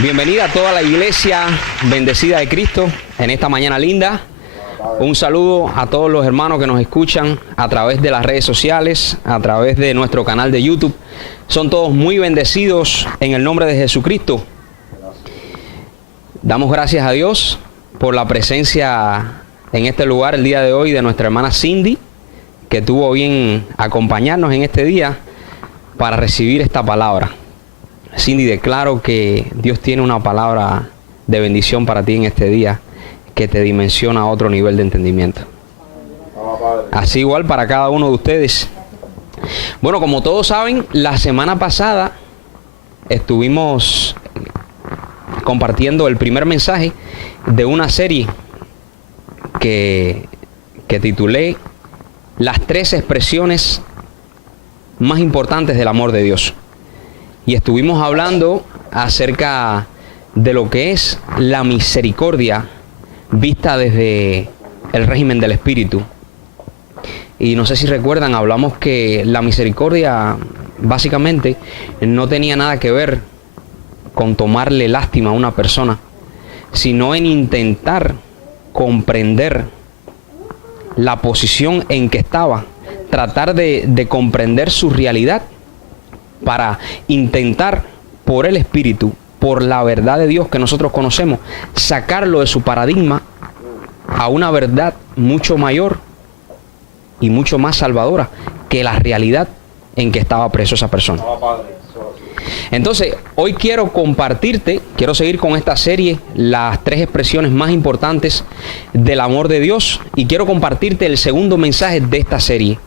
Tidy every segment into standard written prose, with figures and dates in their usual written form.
Bienvenida a toda la iglesia bendecida de Cristo en esta mañana linda. Un saludo a todos los hermanos que nos escuchan a través de las redes sociales, a través de nuestro canal de YouTube. Son todos muy bendecidos en el nombre de Jesucristo. Damos gracias a Dios por la presencia en este lugar el día de hoy de nuestra hermana Cindy, que tuvo bien acompañarnos en este día para recibir esta palabra. Cindy, declaro que Dios tiene una palabra de bendición para ti en este día que te dimensiona a otro nivel de entendimiento. Así igual para cada uno de ustedes. Bueno, como todos saben, la semana pasada estuvimos compartiendo el primer mensaje de una serie que titulé Las 3 expresiones más importantes del amor de Dios. Y estuvimos hablando acerca de lo que es la misericordia vista desde el régimen del Espíritu. Y no sé si recuerdan, hablamos que la misericordia básicamente no tenía nada que ver con tomarle lástima a una persona, sino en intentar comprender la posición en que estaba, tratar de comprender su realidad para intentar por el Espíritu, por la verdad de Dios que nosotros conocemos, sacarlo de su paradigma a una verdad mucho mayor y mucho más salvadora que la realidad en que estaba preso esa persona. Entonces, hoy quiero seguir con esta serie, las 3 expresiones más importantes del amor de Dios, y quiero compartirte el segundo mensaje de esta serie,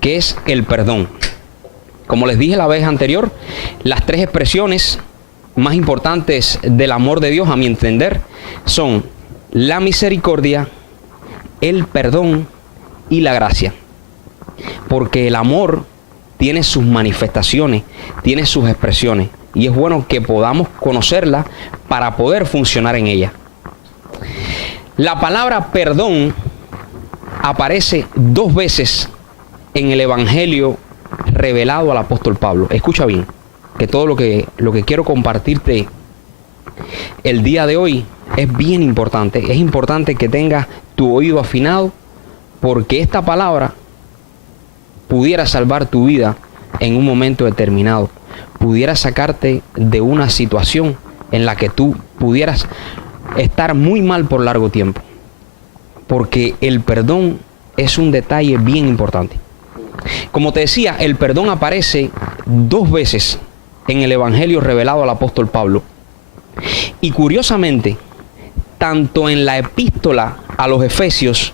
que es el perdón. Como les dije la vez anterior, las 3 expresiones más importantes del amor de Dios, a mi entender, son la misericordia, el perdón y la gracia. Porque el amor tiene sus manifestaciones, tiene sus expresiones, y es bueno que podamos conocerlas para poder funcionar en ella. La palabra perdón aparece 2 veces en el Evangelio revelado al apóstol Pablo. Escucha bien, que todo lo que quiero compartirte el día de hoy es bien importante. Es importante que tengas tu oído afinado, porque esta palabra pudiera salvar tu vida en un momento determinado, pudiera sacarte de una situación en la que tú pudieras estar muy mal por largo tiempo, porque el perdón es un detalle bien importante. Como te decía, el perdón aparece 2 veces en el Evangelio revelado al apóstol Pablo. Y curiosamente, tanto en la epístola a los Efesios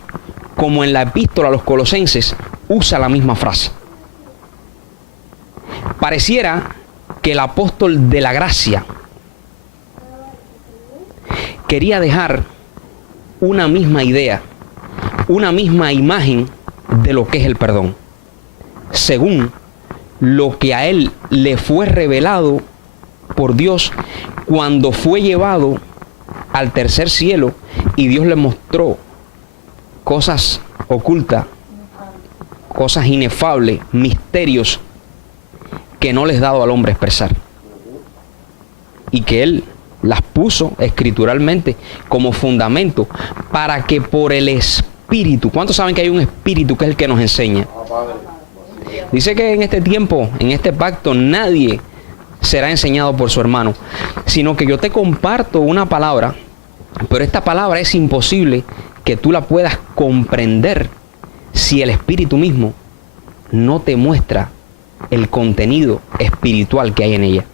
como en la epístola a los Colosenses usa la misma frase. Pareciera que el apóstol de la gracia quería dejar una misma idea, una misma imagen de lo que es el perdón, según lo que a él le fue revelado por Dios cuando fue llevado al tercer cielo y Dios le mostró cosas ocultas, cosas inefables, misterios que no les dado al hombre expresar, y que él las puso escrituralmente como fundamento para que por el Espíritu. ¿Cuántos saben que hay un Espíritu que es el que nos enseña? Dice que en este tiempo, en este pacto, nadie será enseñado por su hermano, sino que yo te comparto una palabra, pero esta palabra es imposible que tú la puedas comprender si el Espíritu mismo no te muestra el contenido espiritual que hay en ella.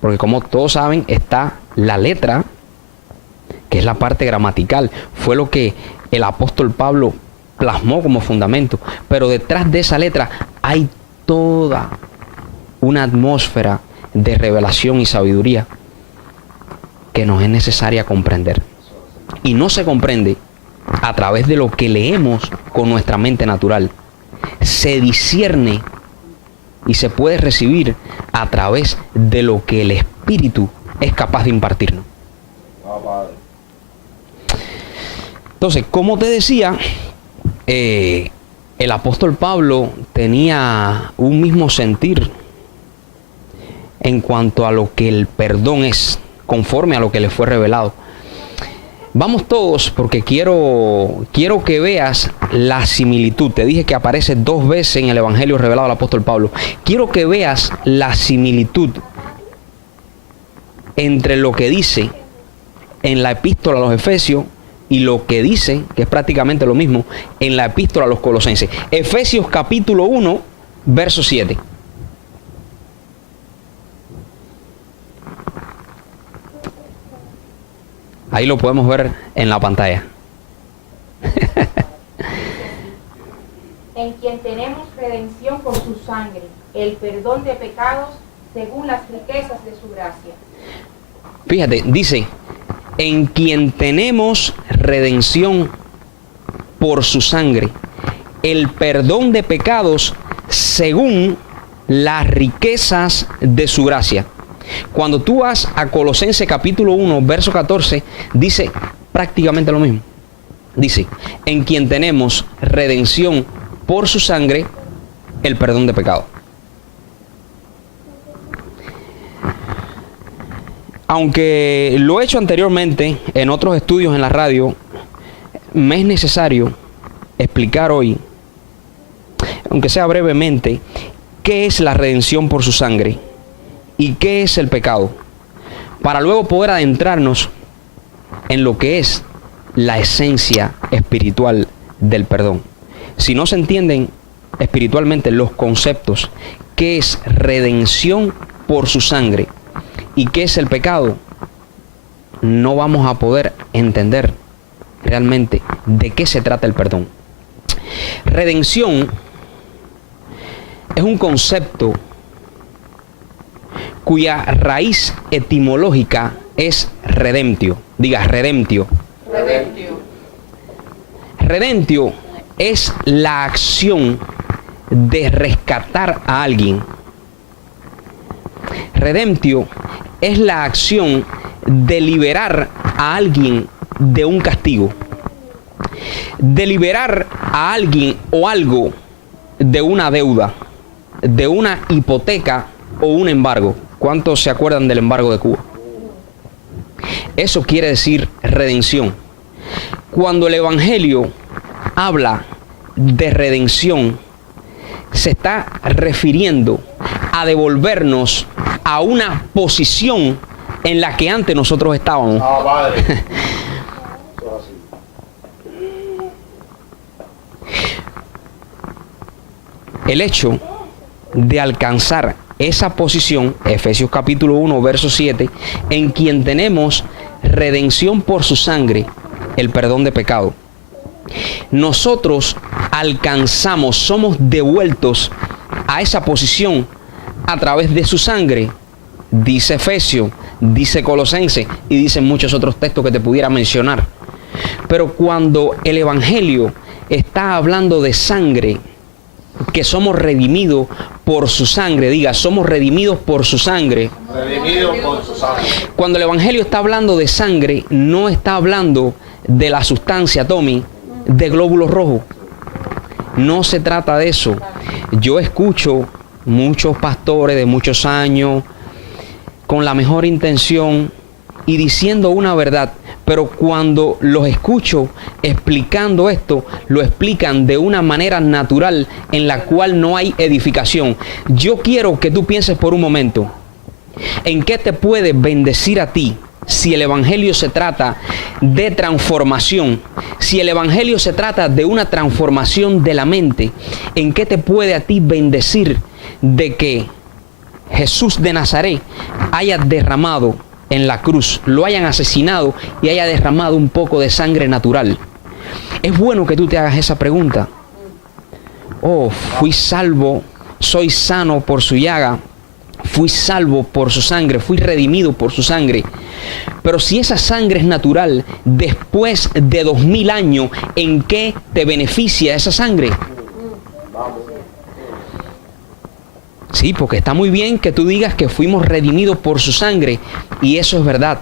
Porque como todos saben, está la letra, que es la parte gramatical, fue lo que el apóstol Pablo plasmó como fundamento, pero detrás de esa letra hay toda una atmósfera de revelación y sabiduría que nos es necesaria comprender, y no se comprende a través de lo que leemos con nuestra mente natural, se discierne y se puede recibir a través de lo que el Espíritu es capaz de impartirnos. Entonces, como te decía, el apóstol Pablo tenía un mismo sentir en cuanto a lo que el perdón es, conforme a lo que le fue revelado. Vamos todos, porque quiero que veas la similitud. Te dije que aparece 2 veces en el Evangelio revelado del apóstol Pablo. Quiero que veas la similitud entre lo que dice en la epístola a los Efesios y lo que dice, que es prácticamente lo mismo, en la epístola a los Colosenses. Efesios capítulo 1, verso 7. Ahí lo podemos ver en la pantalla. En quien tenemos redención por su sangre, el perdón de pecados según las riquezas de su gracia. Fíjate, dice, en quien tenemos redención por su sangre, el perdón de pecados según las riquezas de su gracia. Cuando tú vas a Colosenses capítulo 1, verso 14, dice prácticamente lo mismo. Dice, en quien tenemos redención por su sangre, el perdón de pecado. Aunque lo he hecho anteriormente en otros estudios en la radio, me es necesario explicar hoy, aunque sea brevemente, qué es la redención por su sangre y qué es el pecado, para luego poder adentrarnos en lo que es la esencia espiritual del perdón. Si no se entienden espiritualmente los conceptos, qué es redención por su sangre y qué es el pecado, no vamos a poder entender realmente de qué se trata el perdón. Redención es un concepto cuya raíz etimológica es redemptio. Diga, redemptio. Redemptio. Redemptio es la acción de rescatar a alguien. Redemptio es la acción de liberar a alguien de un castigo. De liberar a alguien o algo de una deuda, de una hipoteca o un embargo. ¿Cuántos se acuerdan del embargo de Cuba? Eso quiere decir redención. Cuando el Evangelio habla de redención, se está refiriendo a devolvernos a una posición en la que antes nosotros estábamos. El hecho de alcanzar esa posición, Efesios capítulo 1, verso 7, en quien tenemos redención por su sangre, el perdón de pecado. Nosotros alcanzamos, somos devueltos a esa posición a través de su sangre, dice Efesios, dice Colosenses y dicen muchos otros textos que te pudiera mencionar. Pero cuando el Evangelio está hablando de sangre, que somos redimidos por su sangre, diga, somos redimidos por su sangre. Redimidos por su sangre. Cuando el Evangelio está hablando de sangre, no está hablando de la sustancia, Tommy, de glóbulos rojos. No se trata de eso. Yo escucho muchos pastores de muchos años con la mejor intención y diciendo una verdad, pero cuando los escucho explicando esto, lo explican de una manera natural en la cual no hay edificación. Yo quiero que tú pienses por un momento en qué te puede bendecir a ti si el Evangelio se trata de transformación, si el Evangelio se trata de una transformación de la mente. ¿En qué te puede a ti bendecir de que Jesús de Nazaret haya derramado en la cruz, lo hayan asesinado y haya derramado un poco de sangre natural? Es bueno que tú te hagas esa pregunta. Oh, fui salvo, soy sano por su llaga, fui salvo por su sangre, fui redimido por su sangre. Pero si esa sangre es natural, después de 2000 años, ¿en qué te beneficia esa sangre? Sí, porque está muy bien que tú digas que fuimos redimidos por su sangre, y eso es verdad.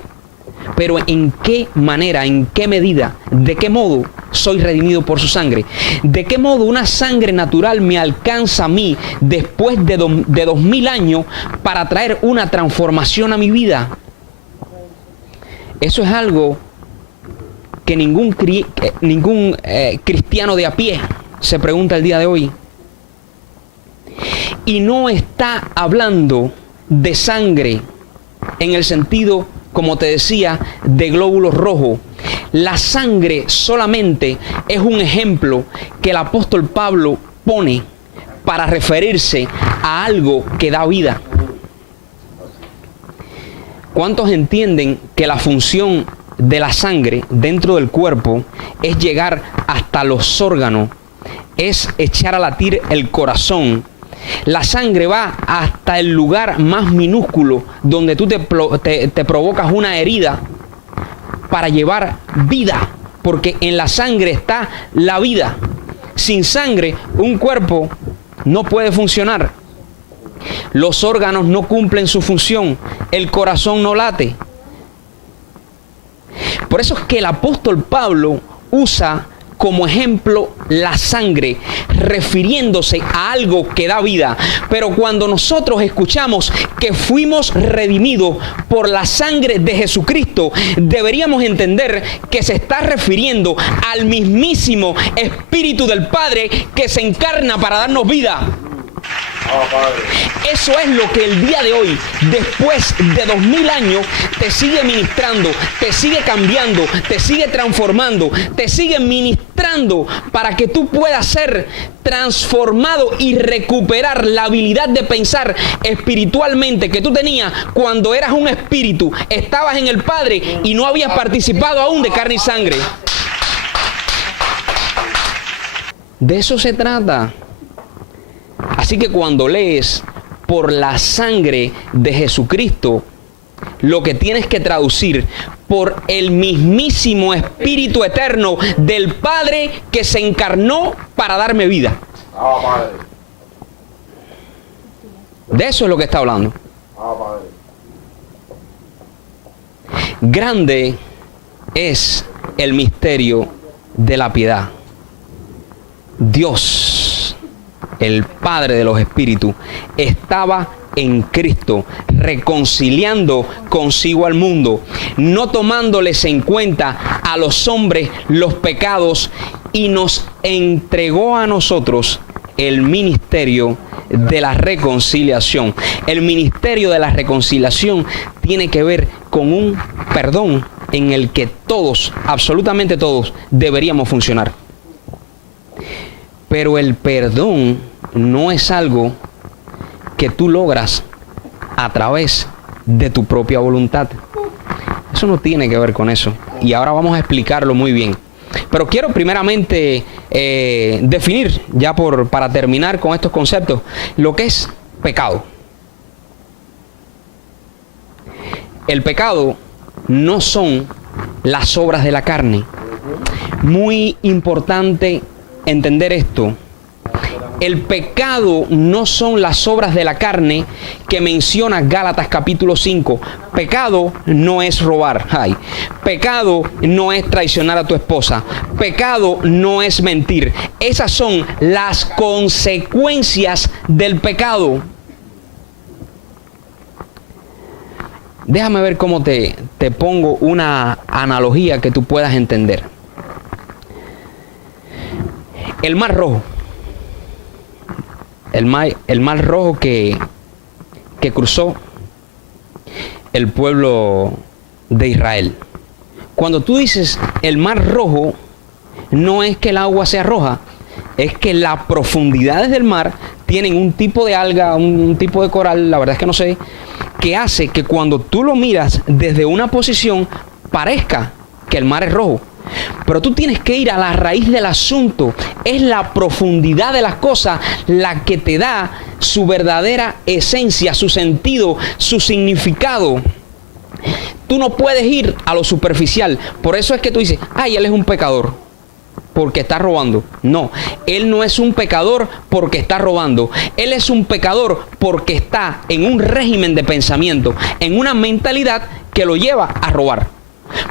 Pero ¿en qué manera, en qué medida, de qué modo soy redimido por su sangre. ¿De qué modo una sangre natural me alcanza a mí después de 2000 años para traer una transformación a mi vida? Eso es algo que ningún cristiano de a pie se pregunta el día de hoy. Y no está hablando de sangre en el sentido, como te decía, de glóbulos rojos. La sangre solamente es un ejemplo que el apóstol Pablo pone para referirse a algo que da vida. ¿Cuántos entienden que la función de la sangre dentro del cuerpo es llegar hasta los órganos, es echar a latir el corazón? La sangre va hasta el lugar más minúsculo donde tú te provocas una herida para llevar vida, porque en la sangre está la vida. Sin sangre un cuerpo no puede funcionar. Los órganos no cumplen su función, el corazón no late. Por eso es que el apóstol Pablo usa como ejemplo la sangre, refiriéndose a algo que da vida. Pero cuando nosotros escuchamos que fuimos redimidos por la sangre de Jesucristo, deberíamos entender que se está refiriendo al mismísimo Espíritu del Padre que se encarna para darnos vida. Eso es lo que el día de hoy, después de 2000 años, te sigue ministrando, te sigue cambiando, te sigue transformando, te sigue ministrando para que tú puedas ser transformado y recuperar la habilidad de pensar espiritualmente que tú tenías cuando eras un espíritu, estabas en el Padre y no habías participado aún de carne y sangre. De eso se trata. Así que cuando lees por la sangre de Jesucristo, lo que tienes que traducir por el mismísimo Espíritu eterno del Padre que se encarnó para darme vida. De eso es lo que está hablando. Grande es el misterio de la piedad. Dios, el Padre de los Espíritus, estaba en Cristo, reconciliando consigo al mundo, no tomándoles en cuenta a los hombres los pecados, y nos entregó a nosotros el ministerio de la reconciliación. El ministerio de la reconciliación tiene que ver con un perdón en el que todos, absolutamente todos, deberíamos funcionar. Pero el perdón no es algo que tú logras a través de tu propia voluntad. Eso no tiene que ver con eso. Y ahora vamos a explicarlo muy bien. Pero quiero primeramente definir, ya para terminar con estos conceptos, lo que es pecado. El pecado no son las obras de la carne. Muy importante entender esto. El pecado no son las obras de la carne que menciona Gálatas capítulo 5. Pecado no es robar. Ay. Pecado no es traicionar a tu esposa. Pecado no es mentir. Esas son las consecuencias del pecado. Déjame ver cómo te pongo una analogía que tú puedas entender. El Mar Rojo. El mar rojo que cruzó el pueblo de Israel. Cuando tú dices el mar rojo, no es que el agua sea roja, es que las profundidades del mar tienen un tipo de alga, un tipo de coral, la verdad es que no sé, que hace que cuando tú lo miras desde una posición parezca que el mar es rojo. Pero tú tienes que ir a la raíz del asunto. Es la profundidad de las cosas la que te da su verdadera esencia, su sentido, su significado. Tú no puedes ir a lo superficial. Por eso es que tú dices, ay, él es un pecador porque está robando. No, él no es un pecador porque está robando. Él es un pecador porque está en un régimen de pensamiento, en una mentalidad que lo lleva a robar.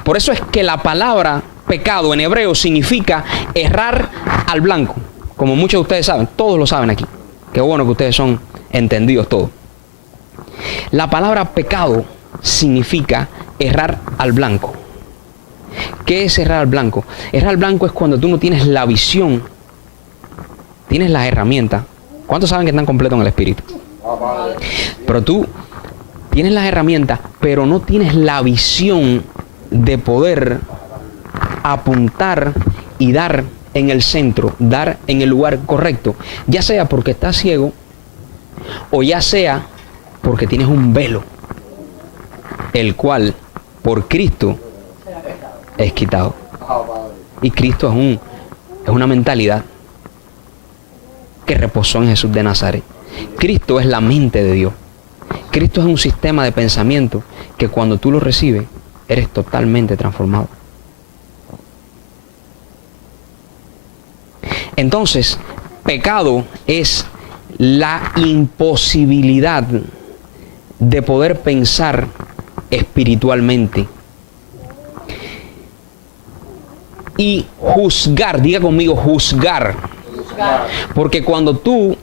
Por eso es que la palabra pecado en hebreo significa errar al blanco. Como muchos de ustedes saben, todos lo saben aquí. Qué bueno que ustedes son entendidos todos. La palabra pecado significa errar al blanco. ¿Qué es errar al blanco? Errar al blanco es cuando tú no tienes la visión, tienes las herramientas. ¿Cuántos saben que están completos en el espíritu? Pero tú tienes las herramientas, pero no tienes la visión de poder apuntar y dar en el centro, dar en el lugar correcto, ya sea porque estás ciego o ya sea porque tienes un velo, el cual por Cristo es quitado. Y Cristo es una mentalidad que reposó en Jesús de Nazaret. Cristo es la mente de Dios. Cristo es un sistema de pensamiento que cuando tú lo recibes, eres totalmente transformado. Entonces, pecado es la imposibilidad de poder pensar espiritualmente y juzgar. Diga conmigo, juzgar. Porque cuando tú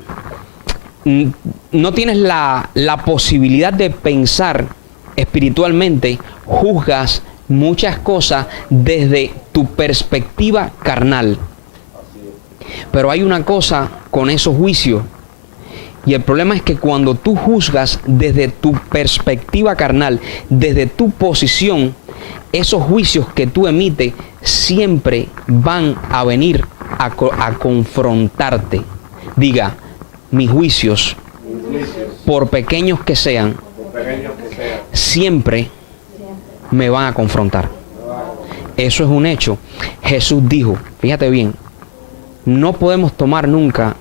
no tienes la posibilidad de pensar espiritualmente, juzgas muchas cosas desde tu perspectiva carnal. Pero hay una cosa con esos juicios, y el problema es que cuando tú juzgas desde tu perspectiva carnal, desde tu posición, esos juicios que tú emites siempre van a venir a confrontarte. Diga, mis juicios, por pequeños que sean, siempre me van a confrontar. Eso es un hecho. Jesús dijo, fíjate bien, no podemos tomar nunca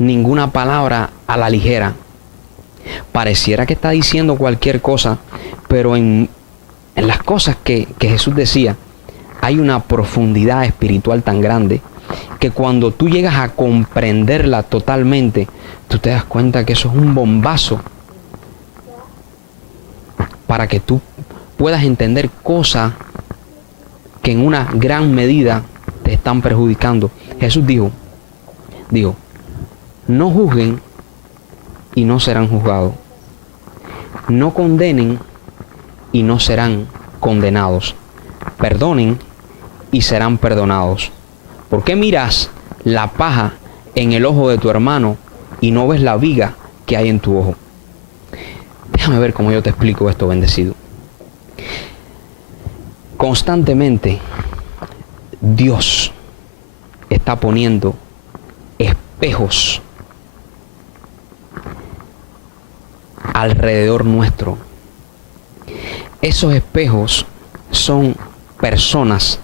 ninguna palabra a la ligera. Pareciera que está diciendo cualquier cosa, pero en las cosas que Jesús decía, hay una profundidad espiritual tan grande que cuando tú llegas a comprenderla totalmente, tú te das cuenta que eso es un bombazo para que tú puedas entender cosas que en una gran medida te están perjudicando. Jesús dijo, no juzguen y no serán juzgados. No condenen y no serán condenados. Perdonen y serán perdonados. ¿Por qué miras la paja en el ojo de tu hermano y no ves la viga que hay en tu ojo? Déjame ver cómo yo te explico esto, bendecido. Constantemente Dios está poniendo espejos alrededor nuestro. Esos espejos son personas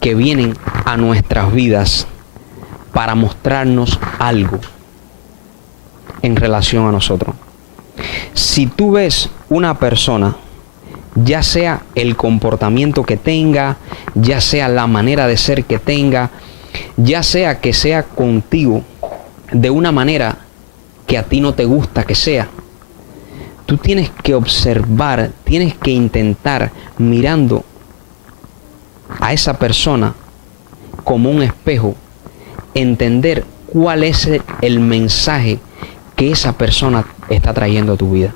que vienen a nuestras vidas para mostrarnos algo en relación a nosotros. Si tú ves una persona, ya sea el comportamiento que tenga, ya sea la manera de ser que tenga, ya sea que sea contigo de una manera que a ti no te gusta que sea, tú tienes que observar, tienes que intentar mirando a esa persona como un espejo, entender cuál es el mensaje que esa persona está trayendo a tu vida.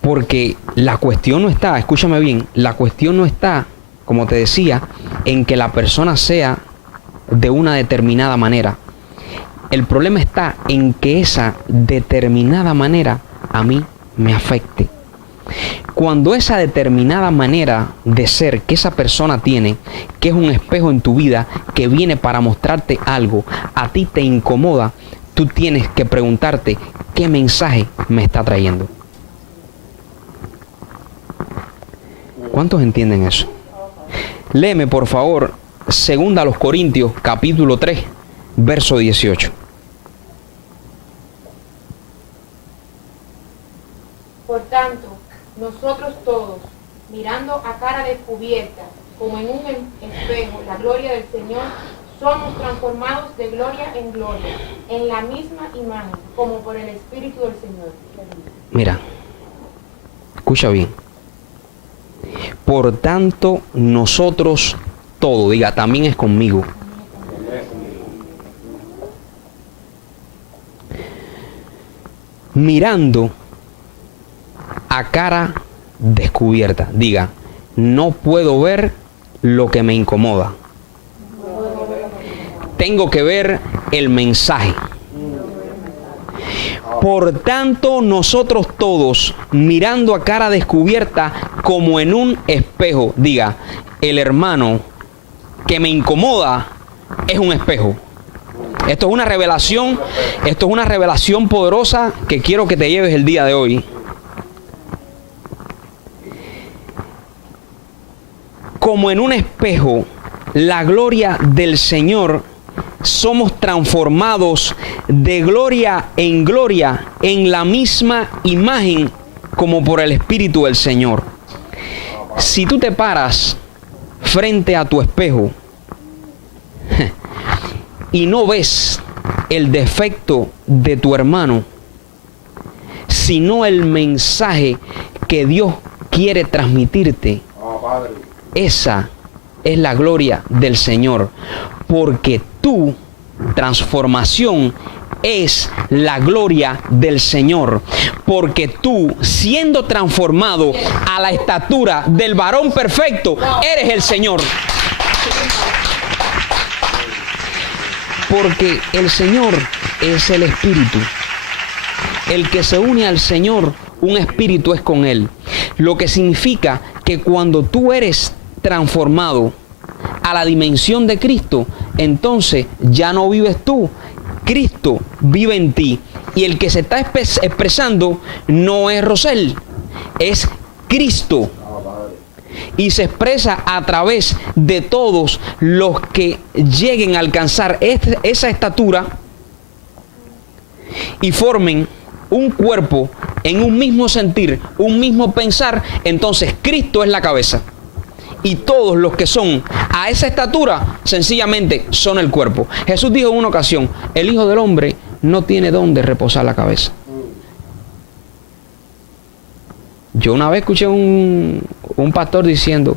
Porque la cuestión no está, escúchame bien, la cuestión no está, como te decía, en que la persona sea de una determinada manera. El problema está en que esa determinada manera a mí me afecte. Cuando esa determinada manera de ser que esa persona tiene, que es un espejo en tu vida, que viene para mostrarte algo, a ti te incomoda, tú tienes que preguntarte qué mensaje me está trayendo. ¿Cuántos entienden eso? Léeme por favor 2 Corintios capítulo 3, verso 18. Por tanto, nosotros todos, mirando a cara descubierta, como en un espejo, la gloria del Señor, somos transformados de gloria en gloria, en la misma imagen, como por el Espíritu del Señor. Mira, escucha bien. Por tanto, nosotros todo, diga, también es conmigo. Mirando a cara descubierta, diga, no puedo ver lo que me incomoda. Tengo que ver el mensaje. Por tanto, nosotros todos, mirando a cara descubierta como en un espejo, diga, el hermano que me incomoda es un espejo. Esto es una revelación poderosa que quiero que te lleves el día de hoy. Como en un espejo, la gloria del Señor, somos transformados de gloria en la misma imagen como por el Espíritu del Señor. Si tú te paras frente a tu espejo y no ves el defecto de tu hermano, sino el mensaje que Dios quiere transmitirte, esa es la gloria del Señor, porque tu transformación es la gloria del Señor, porque tú, siendo transformado a la estatura del varón perfecto, eres el Señor. Porque el Señor es el Espíritu. El que se une al Señor, un espíritu es con Él. Lo que significa que cuando tú eres transformado a la dimensión de Cristo, entonces ya no vives tú, Cristo vive en ti. Y el que se está expresando no es Rosel, es Cristo. Y se expresa a través de todos los que lleguen a alcanzar esa estatura y formen un cuerpo en un mismo sentir, un mismo pensar. Entonces Cristo es la cabeza. Y todos los que son a esa estatura, sencillamente son el cuerpo. Jesús dijo en una ocasión, el Hijo del Hombre no tiene dónde reposar la cabeza. Yo una vez escuché un pastor diciendo,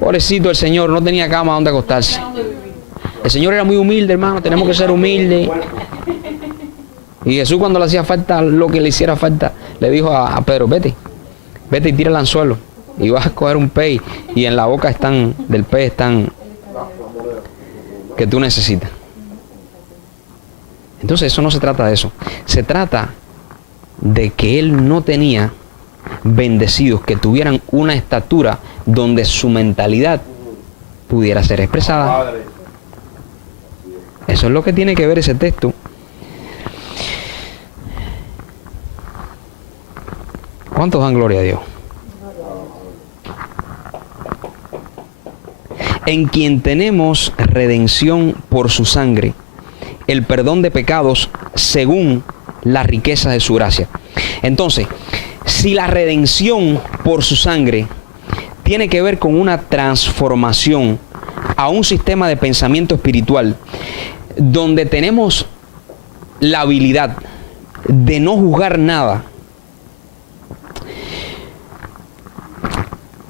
pobrecito el Señor, no tenía cama donde acostarse. El Señor era muy humilde, hermano, tenemos que ser humildes. Y Jesús, cuando le hacía falta lo que le hiciera falta, le dijo a Pedro, vete y tira el anzuelo. Y vas a coger un pez y en la boca del pez están que tú necesitas. Entonces eso no se trata de eso. Se trata de que él no tenía bendecidos que tuvieran una estatura donde su mentalidad pudiera ser expresada. Eso es lo que tiene que ver ese texto. ¿Cuántos dan gloria a Dios? En quien tenemos redención por su sangre, el perdón de pecados según la riqueza de su gracia. Entonces, si la redención por su sangre tiene que ver con una transformación a un sistema de pensamiento espiritual, donde tenemos la habilidad de no juzgar nada,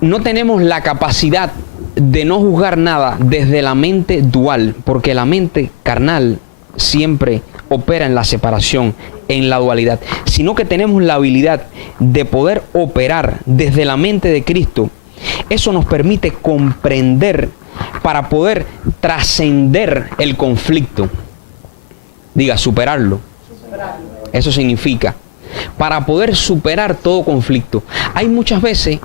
no tenemos la capacidad de no juzgar nada desde la mente dual, porque la mente carnal siempre opera en la separación, en la dualidad, sino que tenemos la habilidad de poder operar desde la mente de Cristo. Eso nos permite comprender para poder trascender el conflicto. Diga, superarlo. Eso significa, para poder superar todo conflicto. Hay muchas veces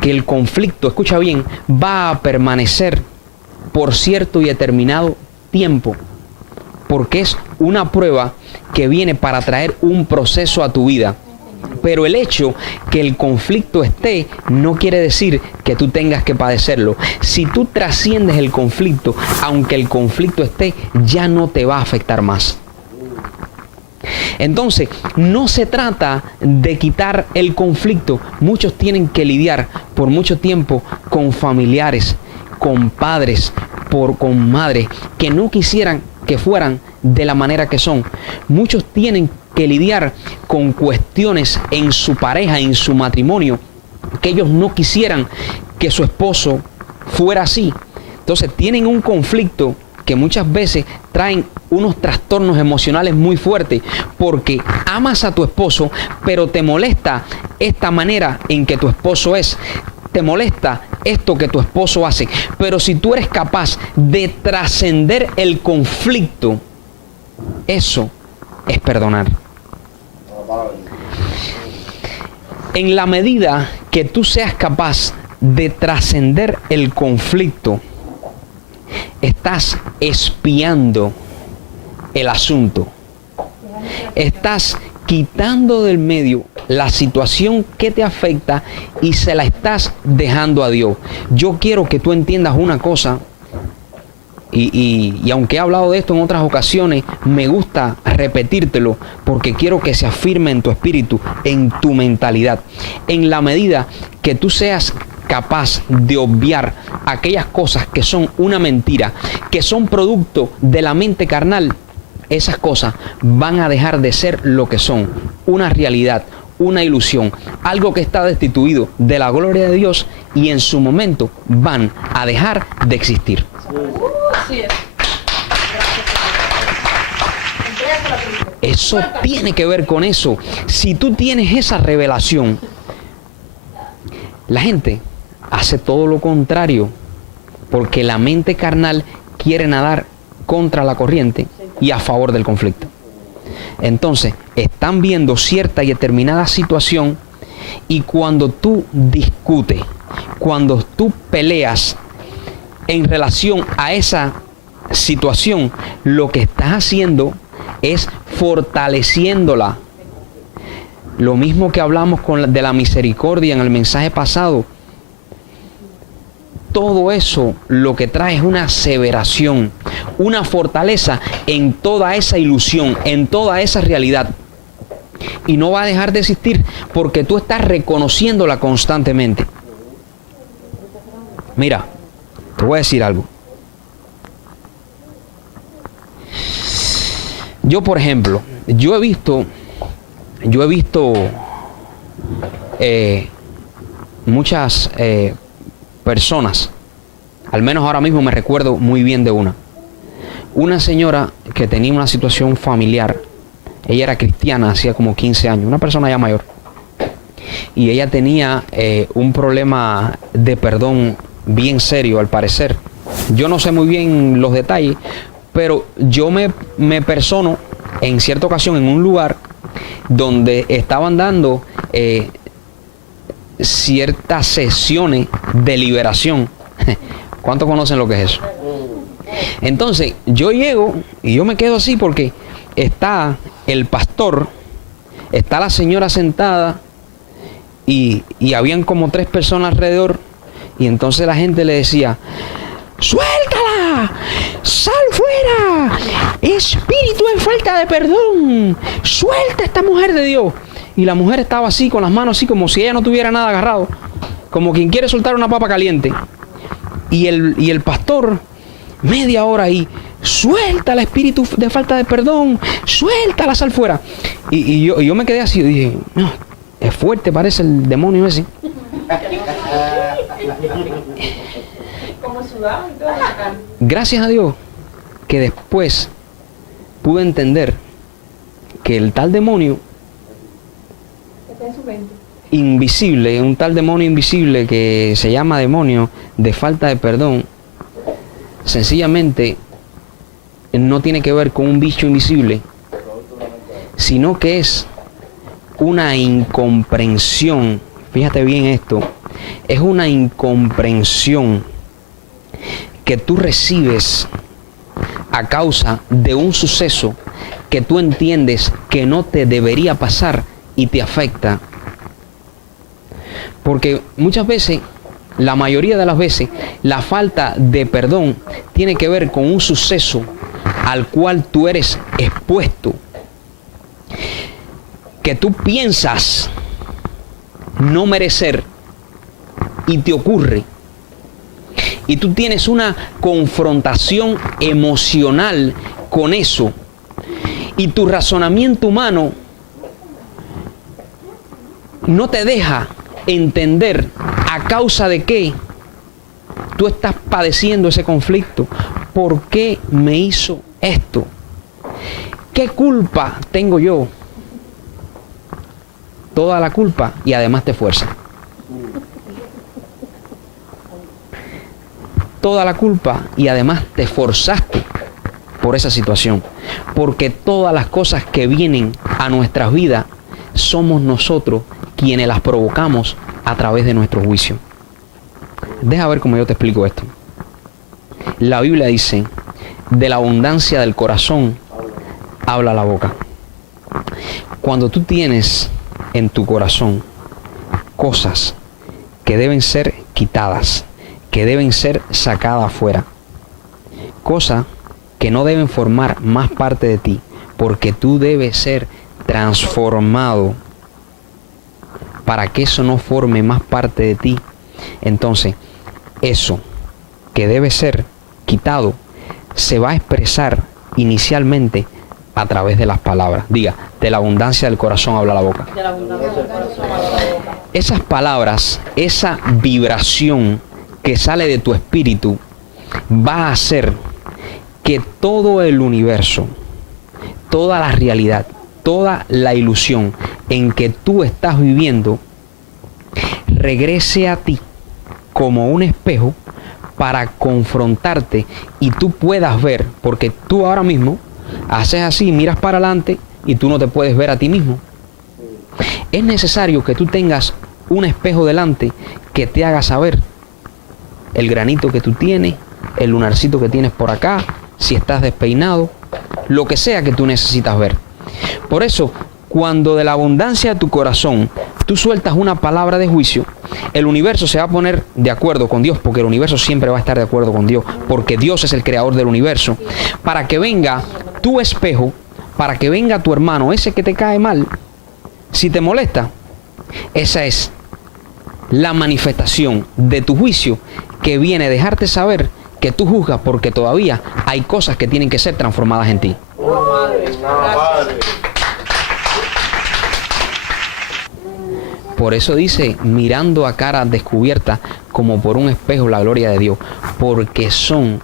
que el conflicto, escucha bien, va a permanecer por cierto y determinado tiempo, porque es una prueba que viene para traer un proceso a tu vida. Pero el hecho que el conflicto esté no quiere decir que tú tengas que padecerlo. Si tú trasciendes el conflicto, aunque el conflicto esté, ya no te va a afectar más. Entonces, no se trata de quitar el conflicto. Muchos tienen que lidiar por mucho tiempo con familiares, con padres, con madres, que no quisieran que fueran de la manera que son. Muchos tienen que lidiar con cuestiones en su pareja, en su matrimonio, que ellos no quisieran que su esposo fuera así. Entonces tienen un conflicto que muchas veces traen unos trastornos emocionales muy fuertes, porque amas a tu esposo, pero te molesta esta manera en que tu esposo es. Te molesta esto que tu esposo hace. Pero si tú eres capaz de trascender el conflicto, eso es perdonar. En la medida que tú seas capaz de trascender el conflicto, estás espiando el asunto. Estás quitando del medio la situación que te afecta y se la estás dejando a Dios. Yo quiero que tú entiendas una cosa, y aunque he hablado de esto en otras ocasiones, me gusta repetírtelo porque quiero que se afirme en tu espíritu, en tu mentalidad. En la medida que tú seas capaz de obviar aquellas cosas que son una mentira, que son producto de la mente carnal, esas cosas van a dejar de ser lo que son, una realidad, una ilusión, algo que está destituido de la gloria de Dios, y en su momento van a dejar de existir. Así es. Eso tiene que ver con eso. Si tú tienes esa revelación, la gente hace todo lo contrario, porque la mente carnal quiere nadar contra la corriente y a favor del conflicto. Entonces, están viendo cierta y determinada situación, y cuando tú discutes, cuando tú peleas en relación a esa situación, lo que estás haciendo es fortaleciéndola. Lo mismo que hablamos de la misericordia en el mensaje pasado. Todo eso lo que trae es una aseveración, una fortaleza en toda esa ilusión, en toda esa realidad. Y no va a dejar de existir porque tú estás reconociéndola constantemente. Mira, te voy a decir algo. Yo, por ejemplo, yo he visto muchas personas, al menos ahora mismo me recuerdo muy bien de una señora que tenía una situación familiar. Ella era cristiana hacía como 15 años, una persona ya mayor, y ella tenía un problema de perdón bien serio, al parecer. Yo no sé muy bien los detalles, pero yo me persono en cierta ocasión en un lugar donde estaban dando ciertas sesiones de liberación. ¿Cuántos conocen lo que es eso? Entonces yo llego y yo me quedo así porque está el pastor, está la señora sentada y habían como 3 personas alrededor, y entonces la gente le decía: ¡suéltala! ¡Sal fuera! ¡Espíritu en falta de perdón! ¡Suelta a esta mujer de Dios! Y la mujer estaba así, con las manos así, como si ella no tuviera nada agarrado, como quien quiere soltar una papa caliente. Y el pastor, media hora ahí: suelta el espíritu de falta de perdón, suéltala, sal fuera. Y yo me quedé así, y dije: no, es fuerte, parece el demonio ese. Gracias a Dios que después pude entender que el tal demonio Está en su mente. invisible, un tal demonio invisible que se llama demonio de falta de perdón, sencillamente no tiene que ver con un bicho invisible, sino que es una incomprensión. Fíjate bien esto, es una incomprensión que tú recibes a causa de un suceso que tú entiendes que no te debería pasar y te afecta. Porque muchas veces, la mayoría de las veces, la falta de perdón tiene que ver con un suceso al cual tú eres expuesto, que tú piensas no merecer y te ocurre, y tú tienes una confrontación emocional con eso, y tu razonamiento humano no te deja entender a causa de qué tú estás padeciendo ese conflicto. ¿Por qué me hizo esto? ¿Qué culpa tengo yo? Toda la culpa y además te fuerza. Toda la culpa y además te forzaste por esa situación. Porque todas las cosas que vienen a nuestras vidas somos nosotros quienes las provocamos a través de nuestro juicio. Deja ver cómo yo te explico esto. La Biblia dice, de la abundancia del corazón habla la boca. Cuando tú tienes en tu corazón cosas que deben ser quitadas, que deben ser sacadas afuera, cosas que no deben formar más parte de ti, porque tú debes ser transformado para que eso no forme más parte de ti. Entonces, eso que debe ser quitado se va a expresar inicialmente a través de las palabras. Diga, de la abundancia del corazón habla la boca. De la abundancia del corazón habla la boca. Esas palabras, esa vibración que sale de tu espíritu va a hacer que todo el universo, toda la realidad, toda la ilusión en que tú estás viviendo regrese a ti como un espejo para confrontarte y tú puedas ver, porque tú ahora mismo haces así, miras para adelante y tú no te puedes ver a ti mismo. Es necesario que tú tengas un espejo delante que te haga saber el granito que tú tienes, el lunarcito que tienes por acá, si estás despeinado, lo que sea que tú necesitas ver. Por eso, cuando de la abundancia de tu corazón tú sueltas una palabra de juicio, el universo se va a poner de acuerdo con Dios, porque el universo siempre va a estar de acuerdo con Dios, porque Dios es el creador del universo, para que venga tu espejo, para que venga tu hermano, ese que te cae mal, si te molesta, esa es la manifestación de tu juicio que viene a dejarte saber que tú juzgas porque todavía hay cosas que tienen que ser transformadas en ti. Por eso dice, mirando a cara descubierta como por un espejo la gloria de Dios, porque son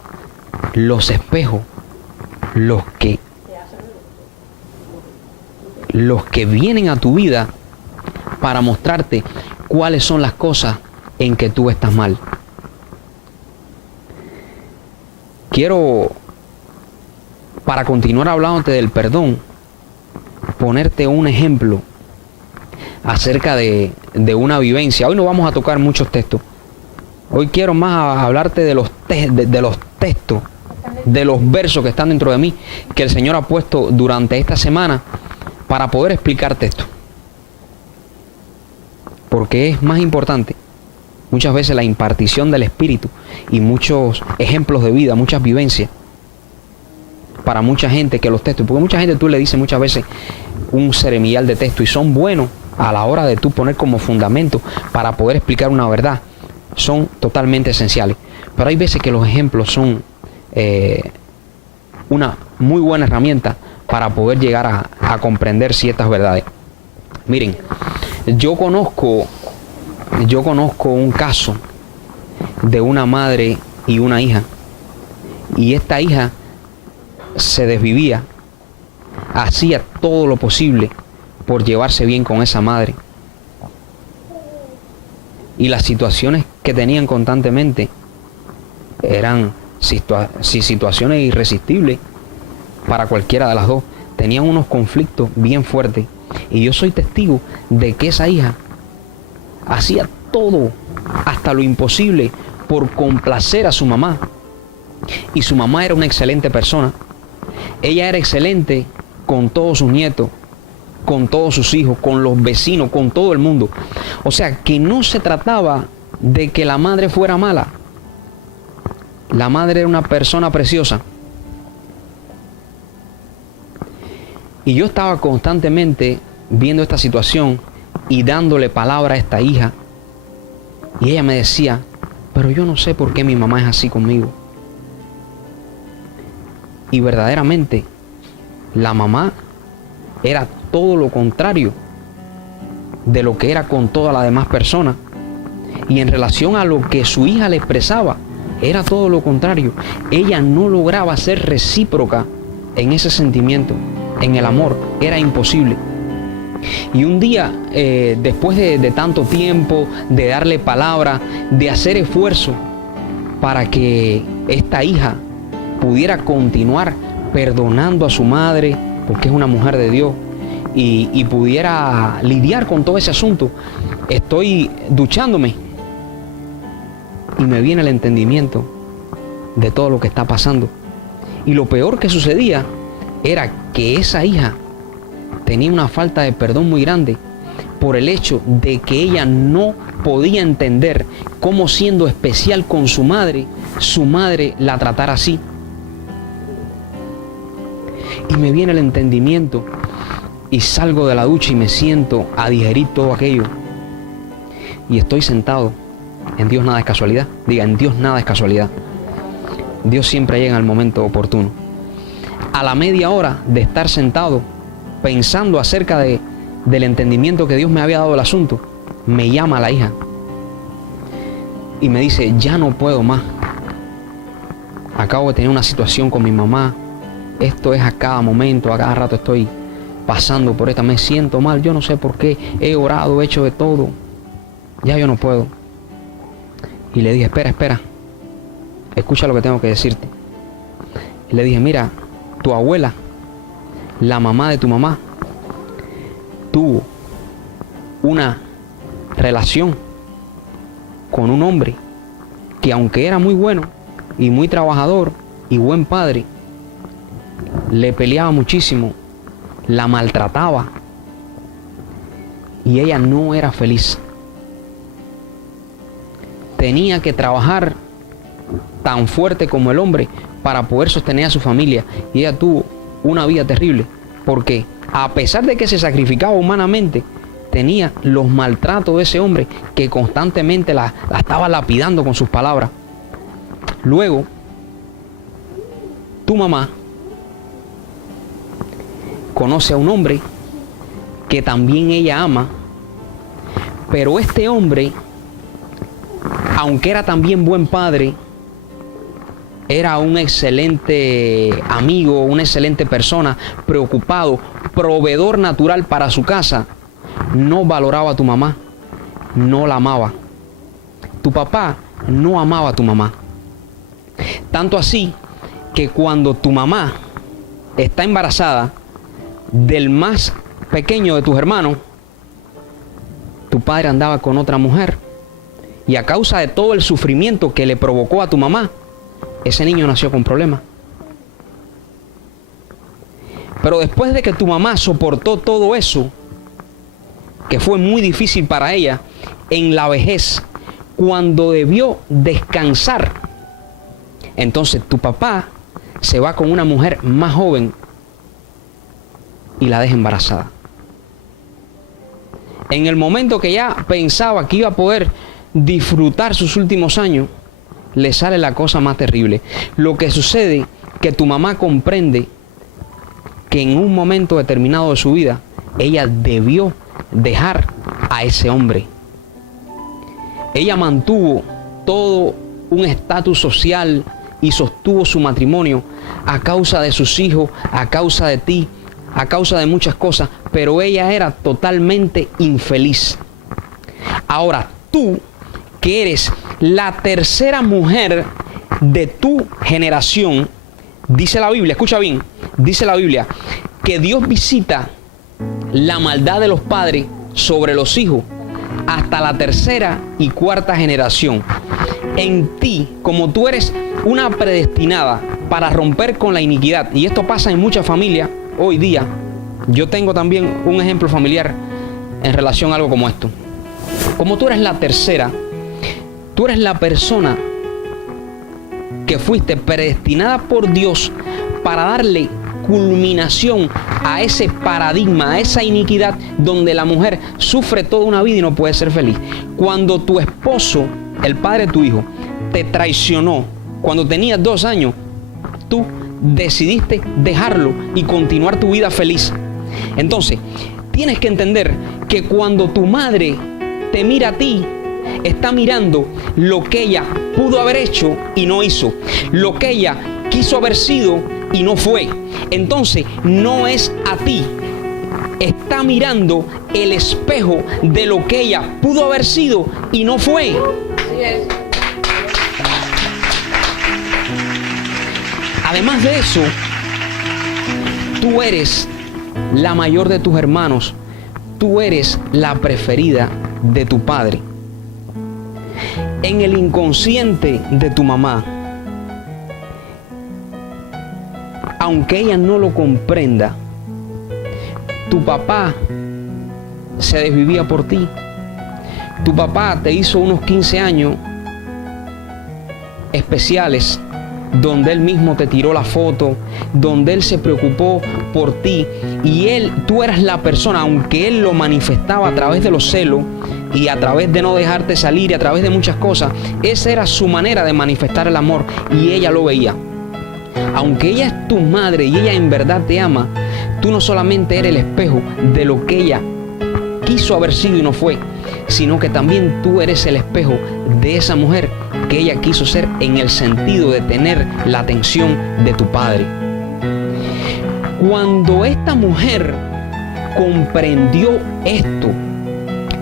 los espejos los que vienen a tu vida para mostrarte cuáles son las cosas en que tú estás mal. Quiero, para continuar hablándote del perdón, ponerte un ejemplo acerca de una vivencia. Hoy no vamos a tocar muchos textos. Hoy quiero más hablarte de los textos, de los versos que están dentro de mí, que el Señor ha puesto durante esta semana para poder explicarte esto. Porque es más importante muchas veces la impartición del Espíritu y muchos ejemplos de vida, muchas vivencias para mucha gente que los textos. Porque mucha gente tú le dices muchas veces un ceremonial de texto y son buenos a la hora de tú poner como fundamento para poder explicar una verdad. Son totalmente esenciales. Pero hay veces que los ejemplos son una muy buena herramienta para poder llegar a comprender ciertas verdades. Miren, yo conozco un caso de una madre y una hija. Y esta hija se desvivía, hacía todo lo posible por llevarse bien con esa madre. Y las situaciones que tenían constantemente eran situaciones irresistibles para cualquiera de las dos. Tenían unos conflictos bien fuertes. Y yo soy testigo de que esa hija hacía todo, hasta lo imposible, por complacer a su mamá. Y su mamá era una excelente persona. Ella era excelente con todos sus nietos, con todos sus hijos, con los vecinos, con todo el mundo. O sea, que no se trataba de que la madre fuera mala. La madre era una persona preciosa. Y yo estaba constantemente viendo esta situación y dándole palabra a esta hija. Y ella me decía, pero yo no sé por qué mi mamá es así conmigo. Y verdaderamente, la mamá era todo lo contrario de lo que era con todas las demás personas. Y en relación a lo que su hija le expresaba, era todo lo contrario. Ella no lograba ser recíproca en ese sentimiento, en el amor. Era imposible. Y un día, después de tanto tiempo, de darle palabra, de hacer esfuerzo para que esta hija pudiera continuar perdonando a su madre, porque es una mujer de Dios, y pudiera lidiar con todo ese asunto, estoy duchándome y me viene el entendimiento de todo lo que está pasando. Y lo peor que sucedía era que esa hija tenía una falta de perdón muy grande por el hecho de que ella no podía entender cómo, siendo especial con su madre la tratara así. Y me viene el entendimiento y salgo de la ducha y me siento a digerir todo aquello. Y estoy sentado. En Dios nada es casualidad. Diga, en Dios nada es casualidad. Dios siempre llega en el momento oportuno. A la media hora de estar sentado pensando acerca del entendimiento que Dios me había dado del asunto, me llama la hija y me dice: ya no puedo más. Acabo de tener una situación con mi mamá. Esto es a cada momento, a cada rato estoy pasando por esta. Me siento mal, yo no sé por qué. He orado, he hecho de todo. Ya yo no puedo. Y le dije: espera. Escucha lo que tengo que decirte. Y le dije: mira, tu abuela, la mamá de tu mamá, tuvo una relación con un hombre que, aunque era muy bueno y muy trabajador y buen padre, le peleaba muchísimo, la maltrataba y ella no era feliz. Tenía que trabajar tan fuerte como el hombre para poder sostener a su familia, y ella tuvo una vida terrible porque, a pesar de que se sacrificaba humanamente, tenía los maltratos de ese hombre que constantemente la estaba lapidando con sus palabras. Luego, tu mamá conoce a un hombre que también ella ama, pero este hombre, aunque era también buen padre, era un excelente amigo, una excelente persona, preocupado, proveedor natural para su casa, no valoraba a tu mamá, no la amaba. Tu papá no amaba a tu mamá. Tanto así que cuando tu mamá está embarazada del más pequeño de tus hermanos, tu padre andaba con otra mujer, y a causa de todo el sufrimiento que le provocó a tu mamá, ese niño nació con problemas. Pero después de que tu mamá soportó todo eso, que fue muy difícil para ella, en la vejez, cuando debió descansar, entonces tu papá se va con una mujer más joven y la deja embarazada. En el momento que ya pensaba que iba a poder disfrutar sus últimos años, le sale la cosa más terrible. Lo que sucede, que tu mamá comprende que en un momento determinado de su vida, ella debió dejar a ese hombre. Ella mantuvo todo un estatus social y sostuvo su matrimonio a causa de sus hijos, a causa de ti, a causa de muchas cosas, pero ella era totalmente infeliz. Ahora tú, que eres la tercera mujer de tu generación, dice la Biblia, escucha bien, dice la Biblia, que Dios visita la maldad de los padres sobre los hijos hasta la tercera y cuarta generación. En ti, como tú eres una predestinada para romper con la iniquidad, y esto pasa en muchas familias hoy día. Yo tengo también un ejemplo familiar en relación a algo como esto. Como tú eres la tercera, tú eres la persona que fuiste predestinada por Dios para darle culminación a ese paradigma, a esa iniquidad donde la mujer sufre toda una vida y no puede ser feliz. Cuando tu esposo, el padre de tu hijo, te traicionó cuando tenías 2 años, tú decidiste dejarlo y continuar tu vida feliz. Entonces, tienes que entender que cuando tu madre te mira a ti, está mirando lo que ella pudo haber hecho y no hizo, lo que ella quiso haber sido y no fue. Entonces no es a ti, está mirando el espejo de lo que ella pudo haber sido y no fue. Así es. Además de eso, tú eres la mayor de tus hermanos, tú eres la preferida de tu padre. En el inconsciente de tu mamá, aunque ella no lo comprenda, tu papá se desvivía por ti. Tu papá te hizo unos 15 años especiales, donde él mismo te tiró la foto, donde él se preocupó por ti, y tú eras la persona, aunque él lo manifestaba a través de los celos y a través de no dejarte salir y a través de muchas cosas, esa era su manera de manifestar el amor y ella lo veía. Aunque ella es tu madre y ella en verdad te ama, tú no solamente eres el espejo de lo que ella quiso haber sido y no fue, sino que también tú eres el espejo de esa mujer que ella quiso ser, en el sentido de tener la atención de tu padre. Cuando esta mujer comprendió esto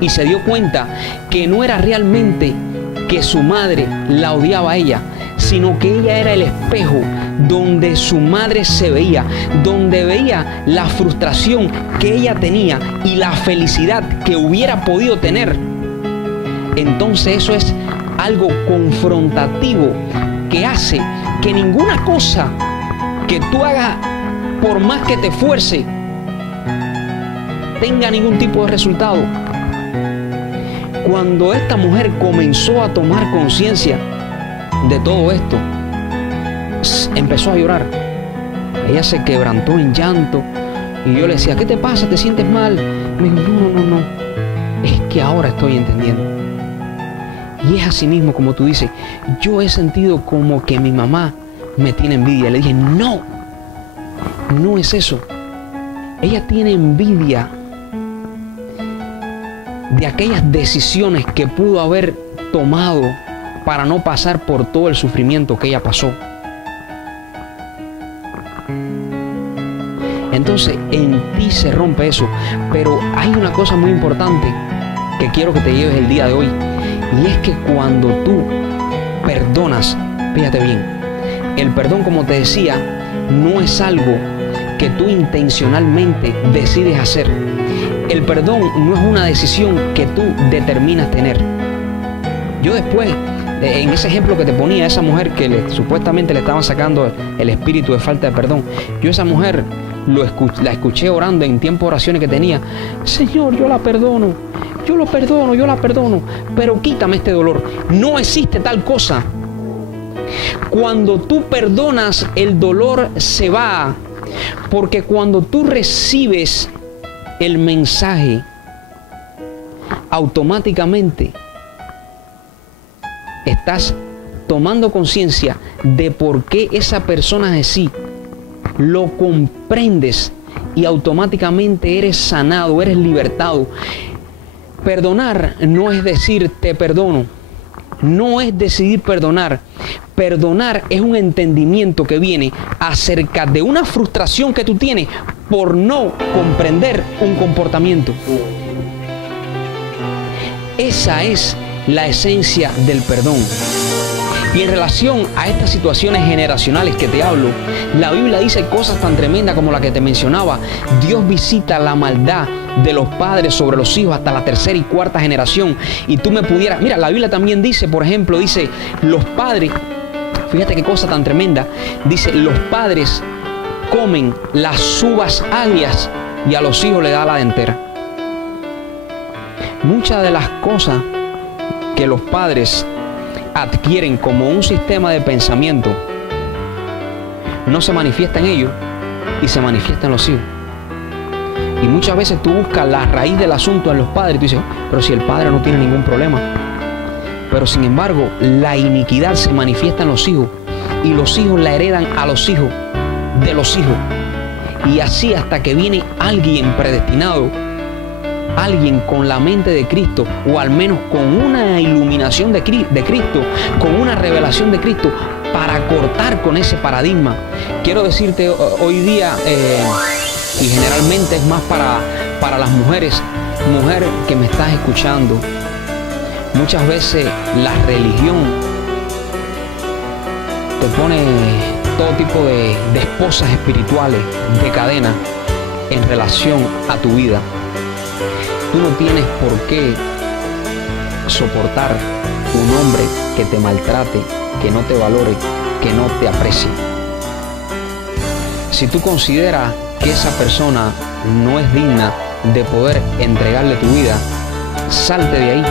y se dio cuenta que no era realmente que su madre la odiaba a ella, sino que ella era el espejo donde su madre se veía, donde veía la frustración que ella tenía y la felicidad que hubiera podido tener, entonces eso es algo confrontativo que hace que ninguna cosa que tú hagas, por más que te esfuerce, tenga ningún tipo de resultado. Cuando esta mujer comenzó a tomar conciencia de todo esto, empezó a llorar. Ella se quebrantó en llanto y yo le decía, ¿qué te pasa? ¿Te sientes mal? Me dijo, no, es que ahora estoy entendiendo. Y es así mismo como tú dices, yo he sentido como que mi mamá me tiene envidia. Le dije, no es eso. Ella tiene envidia de aquellas decisiones que pudo haber tomado para no pasar por todo el sufrimiento que ella pasó. Entonces en ti se rompe eso. Pero hay una cosa muy importante que quiero que te lleves el día de hoy, y es que cuando tú perdonas, fíjate bien, el perdón, como te decía, no es algo que tú intencionalmente decides hacer. El perdón no es una decisión que tú determinas tener. Yo después, en ese ejemplo que te ponía, esa mujer que supuestamente le estaban sacando el espíritu de falta de perdón, yo esa mujer la escuché orando en tiempo de oraciones que tenía. Señor, yo la perdono, yo lo perdono, yo la perdono, pero quítame este dolor. No existe tal cosa. Cuando tú perdonas, el dolor se va, porque cuando tú recibes el mensaje, automáticamente estás tomando conciencia de por qué esa persona es así. Lo comprendes y automáticamente eres sanado, eres libertado. Perdonar no es decir te perdono, no es decidir perdonar. Perdonar es un entendimiento que viene acerca de una frustración que tú tienes por no comprender un comportamiento. Esa es la esencia del perdón. Y en relación a estas situaciones generacionales que te hablo, la Biblia dice cosas tan tremendas como la que te mencionaba. Dios visita la maldad de los padres sobre los hijos hasta la tercera y cuarta generación. Y tú me pudieras... Mira, la Biblia también dice, por ejemplo, dice, los padres... Fíjate qué cosa tan tremenda. Dice, los padres comen las uvas agrias y a los hijos le da la dentera. Muchas de las cosas que los padres adquieren como un sistema de pensamiento no se manifiesta en ellos y se manifiesta en los hijos. Y muchas veces tú buscas la raíz del asunto en los padres y tú dices, pero si el padre no tiene ningún problema. Pero sin embargo, la iniquidad se manifiesta en los hijos y los hijos la heredan a los hijos de los hijos. Y así hasta que viene alguien predestinado alguien con la mente de Cristo, o al menos con una iluminación de Cristo, con una revelación de Cristo, para cortar con ese paradigma. Quiero decirte hoy día, y generalmente es más para las mujeres, mujer que me estás escuchando, muchas veces la religión te pone todo tipo de esposas espirituales, de cadena, en relación a tu vida. Tú no tienes por qué soportar un hombre que te maltrate, que no te valore, que no te aprecie. Si tú consideras que esa persona no es digna de poder entregarle tu vida, salte de ahí.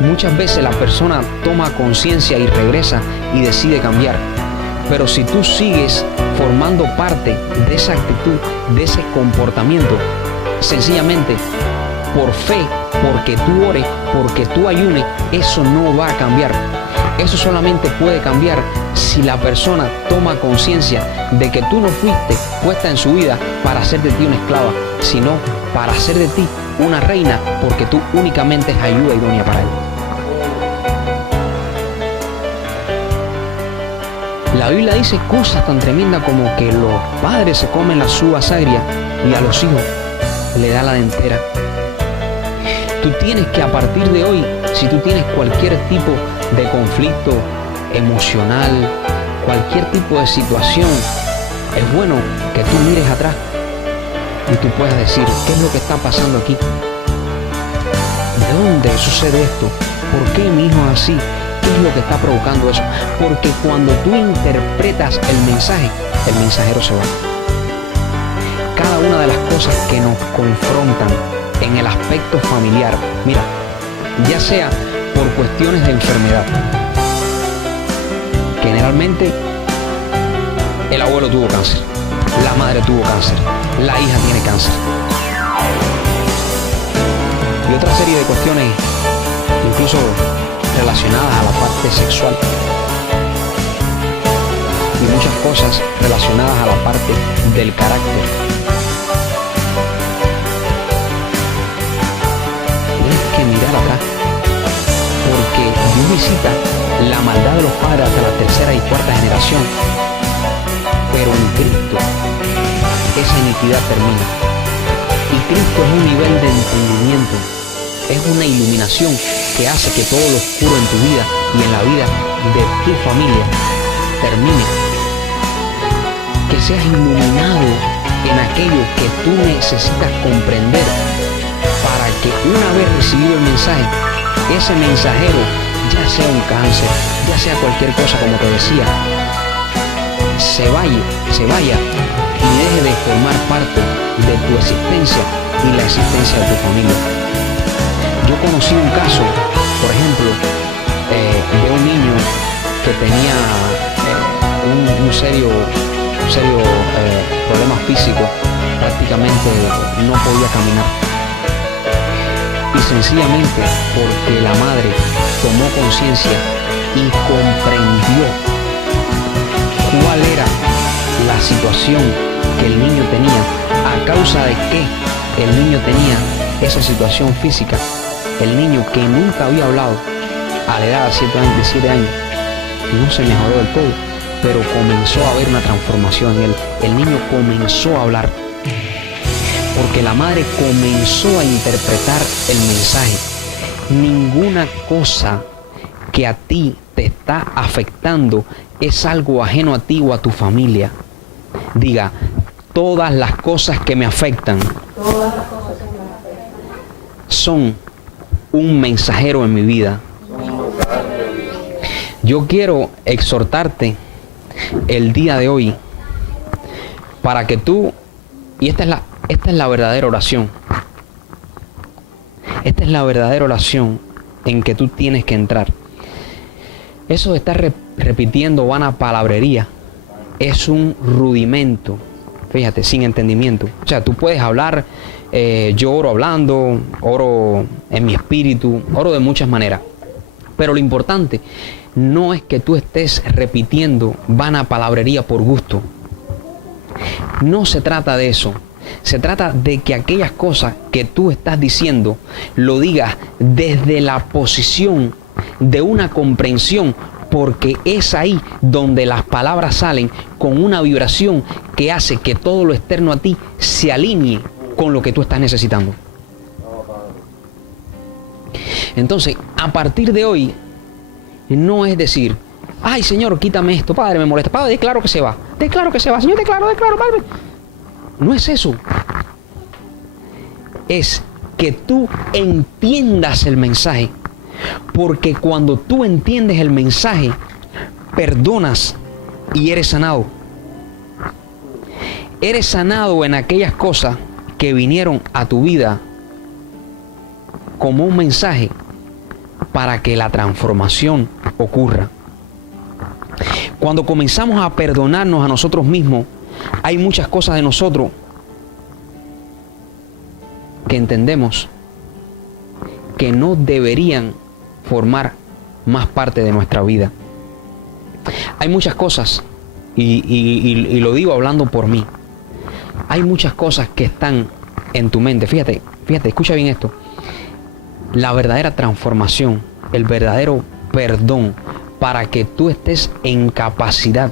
Muchas veces la persona toma conciencia y regresa y decide cambiar. Pero si tú sigues formando parte de esa actitud, de ese comportamiento, sencillamente por fe, porque tú ores, porque tú ayunes, eso no va a cambiar. Eso solamente puede cambiar si la persona toma conciencia de que tú no fuiste puesta en su vida para hacer de ti una esclava, sino para hacer de ti una reina, porque tú únicamente es ayuda idónea para él. La Biblia dice cosas tan tremendas como que los padres se comen las uvas agrias y a los hijos le da la dentera. Tú tienes que, a partir de hoy, si tú tienes cualquier tipo de conflicto emocional, cualquier tipo de situación, es bueno que tú mires atrás y tú puedas decir, ¿qué es lo que está pasando aquí? ¿De dónde sucede esto? ¿Por qué mi hijo es así? ¿Qué es lo que está provocando eso? Porque cuando tú interpretas el mensaje, el mensajero se va. Cada una de las cosas que nos confrontan en el aspecto familiar, mira, ya sea por cuestiones de enfermedad, generalmente el abuelo tuvo cáncer, la madre tuvo cáncer, la hija tiene cáncer, y otra serie de cuestiones incluso relacionadas a la parte sexual, y muchas cosas relacionadas a la parte del carácter. Tienes que mirar atrás, porque Dios visita la maldad de los padres hasta la tercera y cuarta generación, pero en Cristo esa iniquidad termina. Y Cristo es un nivel de entendimiento, es una iluminación que hace que todo lo oscuro en tu vida y en la vida de tu familia termine. Que seas iluminado en aquello que tú necesitas comprender, para que una vez recibido el mensaje, ese mensajero, ya sea un cáncer, ya sea cualquier cosa, como te decía, se vaya y deje de formar parte de tu existencia y la existencia de tu familia. Yo conocí un caso, por ejemplo, de un niño que tenía un serio problema físico, prácticamente no podía caminar. Y sencillamente porque la madre tomó conciencia y comprendió cuál era la situación que el niño tenía, a causa de que el niño tenía esa situación física. El niño, que nunca había hablado a la edad de 7 años, no se mejoró del todo, pero comenzó a haber una transformación en él. El niño comenzó a hablar, porque la madre comenzó a interpretar el mensaje. Ninguna cosa que a ti te está afectando es algo ajeno a ti o a tu familia. Diga, todas las cosas que me afectan son un mensajero en mi vida. Yo quiero exhortarte el día de hoy para que tú, y esta es la verdadera oración. Esta es la verdadera oración en que tú tienes que entrar. Eso de estar repitiendo vana palabrería es un rudimento, fíjate, sin entendimiento. O sea, tú puedes hablar, yo oro hablando, oro en mi espíritu, oro de muchas maneras. Pero lo importante no es que tú estés repitiendo vana palabrería por gusto. No se trata de eso, Se trata de que aquellas cosas que tú estás diciendo lo digas desde la posición de una comprensión, porque es ahí donde las palabras salen con una vibración que hace que todo lo externo a ti se alinee con lo que tú estás necesitando. Entonces, a partir de hoy, no es decir, ay, Señor, quítame esto, Padre, me molesta, Padre, declaro que se va, Señor, declaro, Padre. No es eso. Es que tú entiendas el mensaje, porque cuando tú entiendes el mensaje, perdonas y eres sanado. Eres sanado en aquellas cosas que vinieron a tu vida como un mensaje para que la transformación ocurra. Cuando comenzamos a perdonarnos a nosotros mismos, hay muchas cosas de nosotros que entendemos que no deberían formar más parte de nuestra vida. Hay muchas cosas, y lo digo hablando por mí, hay muchas cosas que están en tu mente. Fíjate, escucha bien esto. La verdadera transformación, el verdadero perdón, para que tú estés en capacidad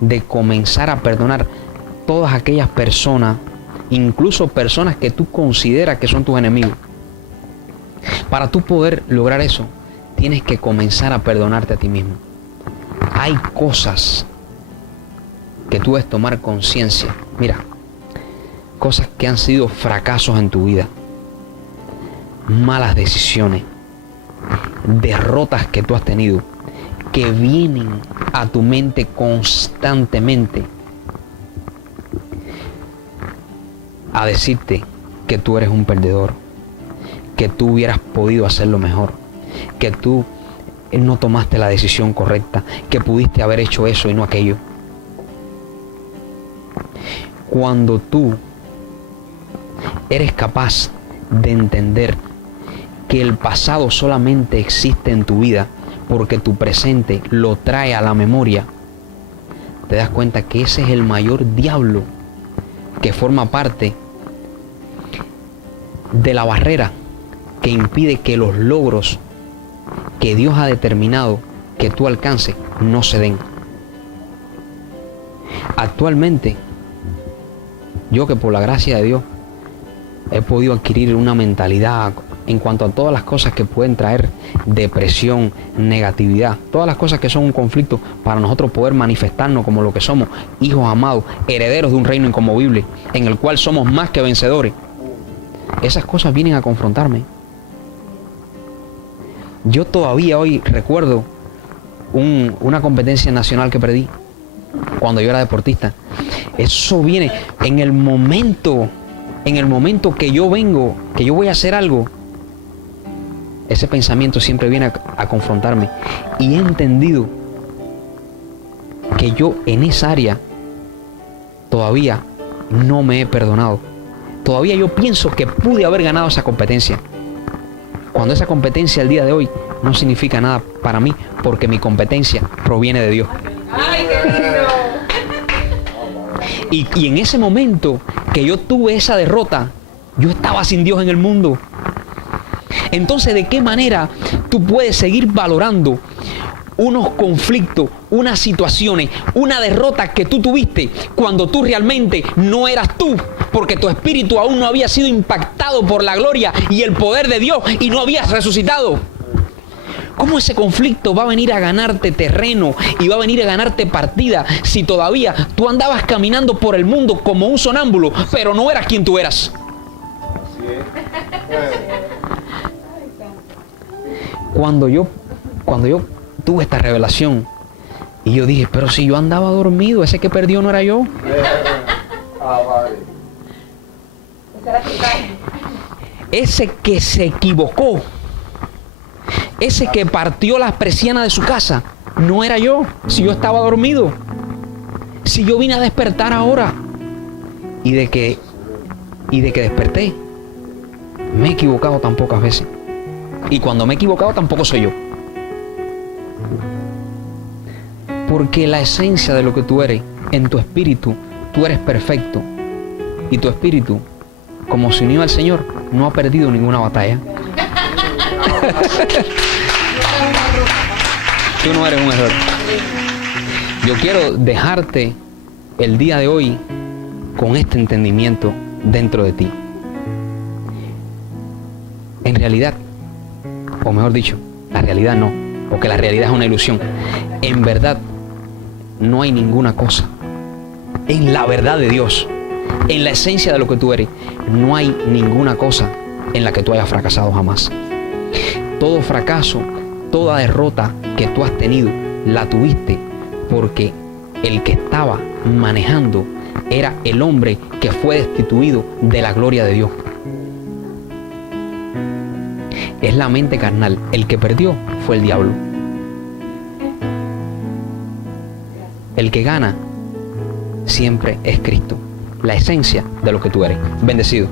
de comenzar a perdonar todas aquellas personas, incluso personas que tú consideras que son tus enemigos. Para tú poder lograr eso, tienes que comenzar a perdonarte a ti mismo. Hay cosas que tú debes tomar conciencia. Mira, cosas que han sido fracasos en tu vida, malas decisiones, derrotas que tú has tenido, que vienen a tu mente constantemente a decirte que tú eres un perdedor, que tú hubieras podido hacerlo mejor, que tú no tomaste la decisión correcta, que pudiste haber hecho eso y no aquello. Cuando tú eres capaz de entender que el pasado solamente existe en tu vida porque tu presente lo trae a la memoria, te das cuenta que ese es el mayor diablo que forma parte de la barrera que impide que los logros que Dios ha determinado que tú alcances no se den. Actualmente, yo que por la gracia de Dios he podido adquirir una mentalidad en cuanto a todas las cosas que pueden traer depresión, negatividad, todas las cosas que son un conflicto para nosotros poder manifestarnos como lo que somos, hijos amados, herederos de un reino inconmovible, en el cual somos más que vencedores. Esas cosas vienen a confrontarme. Yo todavía hoy recuerdo una competencia nacional que perdí cuando yo era deportista. Eso viene en el momento que yo voy a hacer algo. Ese pensamiento siempre viene a confrontarme. Y he entendido que yo en esa área todavía no me he perdonado. Todavía yo pienso que pude haber ganado esa competencia, cuando esa competencia el día de hoy no significa nada para mí, porque mi competencia proviene de Dios. ¡Ay, qué lindo! Y en ese momento que yo tuve esa derrota, yo estaba sin Dios en el mundo. Entonces, ¿de qué manera tú puedes seguir valorando unos conflictos, unas situaciones, una derrota que tú tuviste cuando tú realmente no eras tú? Porque tu espíritu aún no había sido impactado por la gloria y el poder de Dios y no habías resucitado. ¿Cómo ese conflicto va a venir a ganarte terreno y va a venir a ganarte partida si todavía tú andabas caminando por el mundo como un sonámbulo, pero no eras quien tú eras? Cuando yo tuve esta revelación y yo dije, pero si yo andaba dormido, ese que perdió no era yo. Ese que se equivocó, ese que partió las persianas de su casa, no era yo, si yo estaba dormido. Si yo vine a despertar ahora y de que desperté, me he equivocado tan pocas veces. Y cuando me he equivocado tampoco soy yo. Porque la esencia de lo que tú eres, en tu espíritu, tú eres perfecto. y tu espíritu, como se unió al Señor, no ha perdido ninguna batalla. Tú no eres un error. Yo quiero dejarte el día de hoy con este entendimiento dentro de ti. En realidad, o mejor dicho, la realidad no, porque la realidad es una ilusión. En verdad, no hay ninguna cosa. En la verdad de Dios, en la esencia de lo que tú eres, no hay ninguna cosa en la que tú hayas fracasado jamás. Todo fracaso, toda derrota que tú has tenido, la tuviste porque el que estaba manejando era el hombre que fue destituido de la gloria de Dios. Es la mente carnal. El que perdió fue el diablo. El que gana siempre es Cristo, la esencia de lo que tú eres. Bendecido.